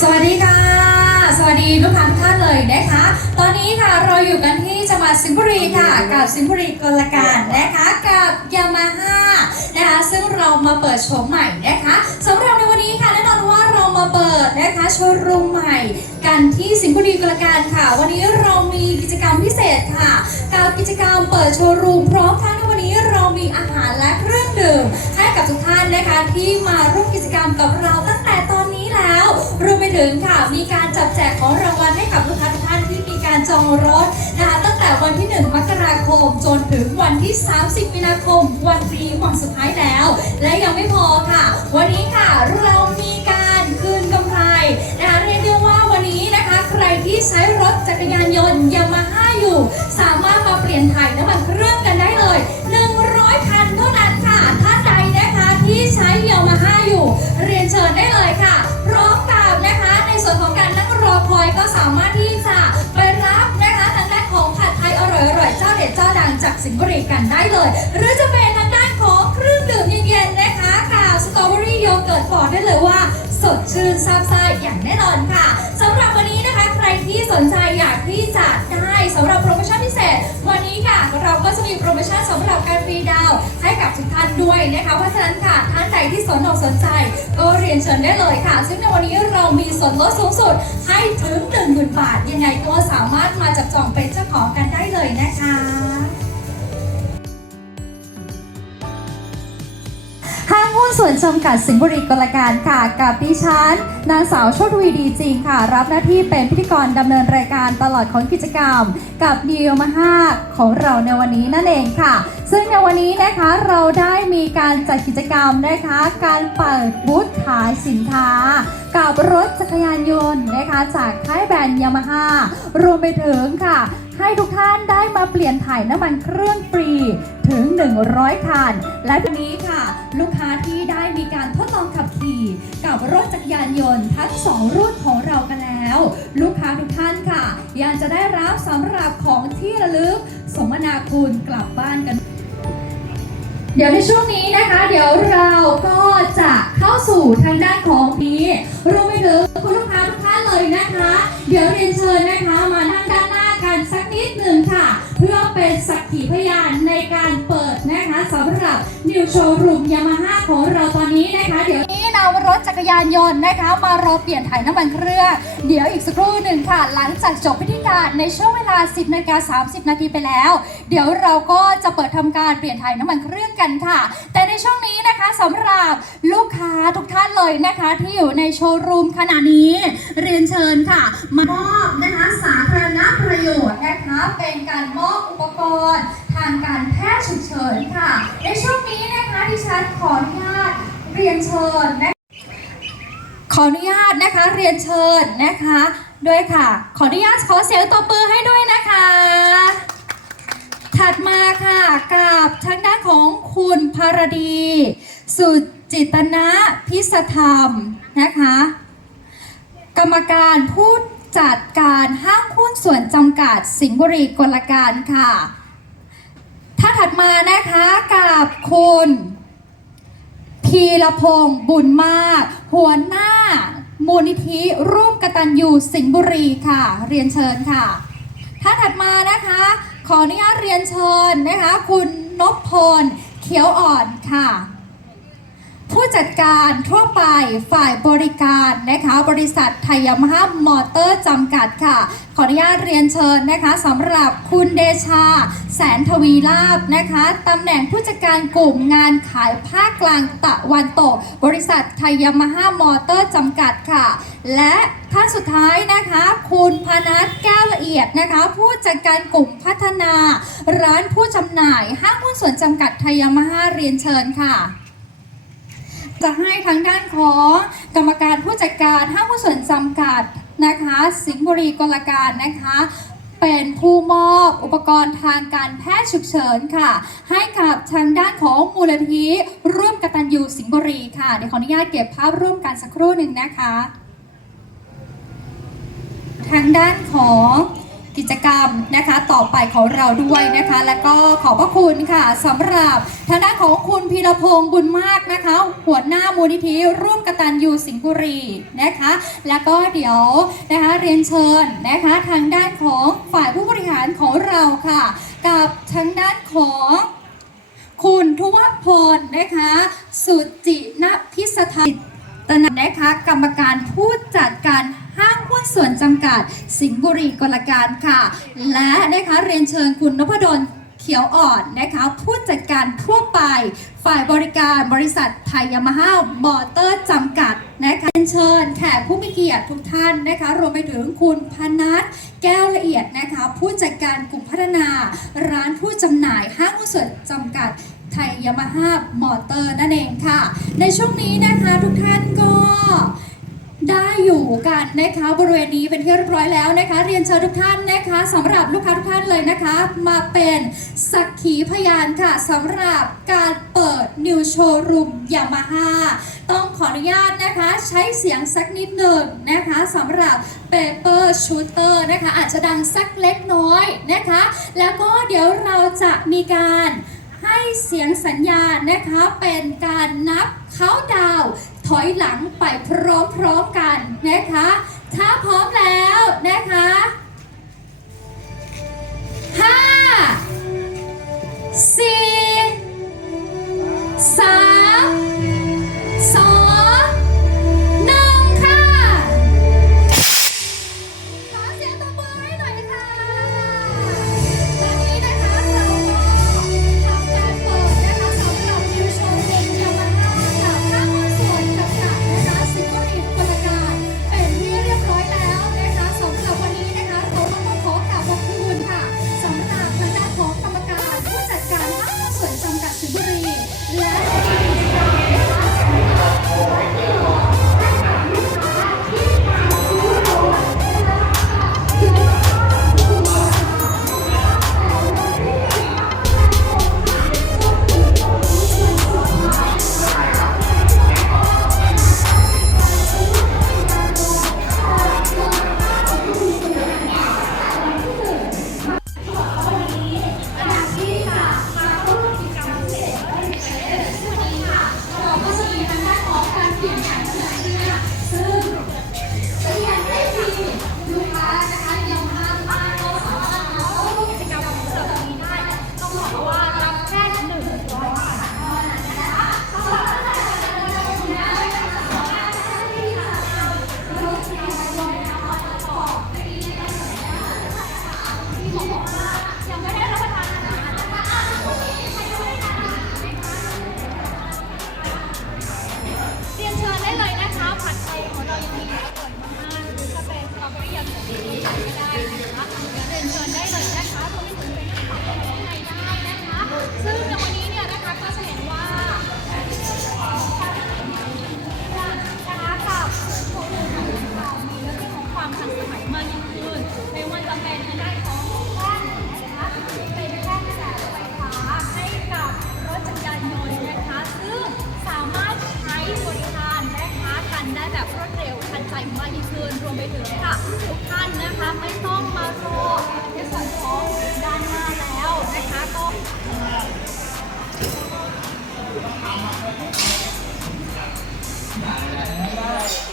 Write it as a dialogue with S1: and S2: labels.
S1: สวัสดีค่ะ สวัสดีลูกค้าทุกท่านเลยนะคะ ตอนนี้ค่ะเราอยู่กันที่จังหวัดสิงห์บุรีค่ะ กับสิงห์บุรีกลการนะคะ กับยามาฮ่านะคะ ซึ่งเรามาเปิดโฉมใหม่นะคะสำหรับใน มาเปิดนะคะโชว์รูมใหม่ กันที่สิงห์บุรีกลการค่ะ วันนี้เรามีกิจกรรมพิเศษค่ะกับกิจกรรมเปิดโชว์รูมพร้อมทั้งวันนี้เรามีอาหารและเครื่องดื่มให้กับทุกท่านนะคะที่มาร่วมกิจกรรมกับเราตั้งแต่ตอนนี้แล้วรวมไปถึงค่ะมีการจับแจกของรางวัลให้กับลูกค้าทุกท่านที่มีการจองรถนะคะตั้งแต่วันที่ 1 มกราคม จนถึงวันที่ 30 มีนาคม วันฟรีวันสุดท้ายแล้ว และยังไม่พอค่ะ วันนี้ค่ะเรามีการ คืนกำไรนะคะเรียกได้ว่าวันนี้นะคะ ใครที่ใช้รถจักรยานยนต์ยามาฮ่าอยู่ สามารถมาเปลี่ยนถ่ายน้ำมันเครื่องกันได้เลย 100 คันเท่านั้นค่ะท่านใดนะคะที่ใช้ยามาฮ่าอยู่ เรียนเชิญได้เลยค่ะ พร้อมกับนะคะในส่วนของการนั่งรอคอยก็สามารถที่จะไปรับนะคะทางด้านของผัดไทยอร่อยๆเจ้าเด็ดเจ้าดังจากสิงห์บุรีกันได้เลย หรือจะเป็นทางด้านของเครื่องดื่มเย็นๆนะคะกับสตรอเบอรี่โยเกิร์ตบอกได้เลยว่า สดชื่นซาบซ่าอย่างแน่นอนค่ะสำหรับวันนี้นะคะ ใครที่สนใจอยากที่จะได้สำหรับโปรโมชั่นพิเศษ วันนี้ค่ะเราก็จะมีโปรโมชั่นสำหรับการฟรีดาวให้กับทุกท่านด้วยนะคะเพราะฉะนั้นค่ะท่านใดที่สนอกสนใจ ก็เรียนเชิญได้เลยค่ะ ซึ่งในวันนี้เรามีส่วนลดสูงสุดให้ถึง10,000บาท ยังไงก็สามารถมาจับจองเป็นเจ้าของกันได้เลยนะคะ ห้างหุ้นส่วนจำกัดสิงห์บุรีกลการค่ะกับดิฉันนางสาวโชตวีดีจริงค่ะ รับหน้าที่เป็นพิธีกรดำเนินรายการตลอดของกิจกรรม กับดีโอมาห้าของเราในวันนี้นั่นเองค่ะ ซึ่งในวันนี้นะคะเราได้มีการจัดกิจกรรมนะคะ การเปิดบูธขายสินค้า กับรถจักรยานยนต์นะคะ จากค่ายแบรนด์ยามาฮ่ารวมไปถึงค่ะให้ทุกท่านได้มาเปลี่ยนถ่ายน้ำมันเครื่องฟรีถึง 100คันและวันนี้ ลูกค้าที่ได้มีการทดลองขับขี่กับรถจักรยานยนต์ทั้ง 2 รุ่นของเรากันแล้ว ลูกค้าทุกท่านค่ะ ยังจะได้รับสำหรับของที่ระลึกสมนาคุณกลับบ้านกัน เดี๋ยวในช่วงนี้นะคะ เดี๋ยวเราก็จะเข้าสู่ทางด้านของนี้รวมไปถึงคุณลูกค้าทุกท่านเลยนะคะ เดี๋ยวเรียนเชิญนะคะมานั่งด้านหน้ากันสักนิดหนึ่งค่ะ เพื่อเป็นสักขีพยานในการเปิด สำหรับนิวโชว์รูมยามาฮ่าของเราตอนนี้นะคะ เดี๋ยวนี้นำรถจักรยานยนต์นะคะ มารอเปลี่ยนถ่ายน้ำมันเครื่องเดี๋ยวอีกสักครู่หนึ่งค่ะ หลังจากจบพิธีการในช่วงเวลา 10นาฬิกา30 นาทีไปแล้ว เดี๋ยวเราก็จะเปิดทำการเปลี่ยนถ่ายน้ำมันเครื่องกันค่ะ แต่ในช่วงนี้นะคะสำหรับลูกค้าทุกท่านเลยนะคะที่อยู่ในโชว์รูมขณะนี้เรียนเชิญค่ะ มามอบนะคะสาธารณประโยชน์นะคะเป็นการมอบอุปกรณ์ ทางการแพทย์ฉุกเฉินค่ะ ในช่วงนี้นะคะดิฉันขออนุญาตเรียนเชิญนะขออนุญาตนะคะเรียนเชิญนะคะ ด้วยค่ะ ขออนุญาตขอเสียงตัวปือให้ด้วยนะคะ ถัดมาค่ะกับทางด้านของคุณภารดี สุจิตนะพิสธรรมนะคะ กรรมการผู้จัดการห้างหุ้นส่วนจำกัดสิงห์บุรีกลการค่ะ ท่านถัดมานะคะกับคุณพีรพงศ์บุญมาก หัวหน้า มูลนิธิร่วมกตัญญูสิงห์บุรีค่ะ เรียนเชิญค่ะท่านถัดมานะคะ ขออนุญาตเรียนเชิญนะคะ คุณนพพลเขียวอ่อนค่ะ ผู้จัดการทั่วไปฝ่ายบริการนะคะ บริษัทไทยยามาฮ่ามอเตอร์จำกัดค่ะ ขออนุญาตเรียนเชิญนะคะสำหรับคุณเดชา แสนทวีลาบนะคะตำแหน่งผู้จัดการกลุ่มงานขายภาคกลางตะวันตก บริษัทไทยยามาฮ่ามอเตอร์จำกัดค่ะ และท่านสุดท้ายนะคะ คุณพนัทแก้วละเอียดนะคะ ผู้จัดการกลุ่มพัฒนา ร้านผู้จำหน่ายห้างหุ้นส่วนจำกัดไทยยามาฮ่าเรียนเชิญค่ะ จะให้ทางด้านของกรรมการผู้จัดการห้างหุ้นส่วนจำกัดนะคะ สิงห์บุรีกลการนะคะ เป็นผู้มอบอุปกรณ์ทางการแพทย์ฉุกเฉินค่ะ ให้กับทางด้านของมูลนิธิร่วมกตัญญูสิงห์บุรีค่ะเดี๋ยวขออนุญาตเก็บภาพร่วมกันสักครู่หนึ่งนะคะ ทางด้านของ กิจกรรมนะคะต่อไปของเราด้วยนะคะ แล้วก็ขอบพระคุณค่ะสำหรับทางด้านของคุณพีรพงศ์บุญมากนะคะ หัวหน้ามูลนิธิร่วมกตันยูสิงห์บุรีนะคะ แล้วก็เดี๋ยวนะคะเรียนเชิญนะคะทางด้านของฝ่ายผู้บริหารของเราค่ะ กับทางด้านของคุณทวพรนะคะ สุจินพิสถานตนะนะคะกรรมการผู้จัดการ ห้างหุ้นส่วนจำกัด สิงห์บุรีกลการค่ะ และนะคะเรียนเชิญคุณนพดลเขียวอ่อนนะคะผู้จัดการทั่วไป ฝ่ายบริการบริษัทไทยยามาฮ่ามอเตอร์จำกัดนะคะเรียนเชิญแขกผู้มีเกียรติทุกท่านนะคะรวมไปถึงคุณพนัทแก้วละเอียดนะคะผู้จัดการกลุ่มพัฒนา ร้านผู้จำหน่ายห้างหุ้นส่วนจำกัดไทยยามาฮ่ามอเตอร์นั่นเองค่ะ ในช่วงนี้นะคะทุกท่านก็ ได้อยู่กันนะคะบริเวณนี้เป็นที่เรียบร้อยแล้วนะคะ เรียนเชิญทุกท่านนะคะสำหรับลูกค้าทุกท่านเลยนะคะ มาเป็นสักขีพยานค่ะสำหรับการเปิดนิวโชว์รูมยามาฮ่าต้องขออนุญาตนะคะ ใช้เสียงสักนิดหนึ่งนะคะสำหรับ Paper Shooter นะคะ อาจจะดังสักเล็กน้อยนะคะ แล้วก็เดี๋ยวเราจะมีการให้เสียงสัญญาณนะคะเป็นการนับเขาดาว ถอยหลังไปพร้อมๆกันนะคะ ถ้าพร้อมแล้วนะคะ วมไป
S2: ถึงค่ะทุกท่านนะคะไม่ต้องมารอในส่วนของด้านหน้าแล้วนะคะก็
S3: ได้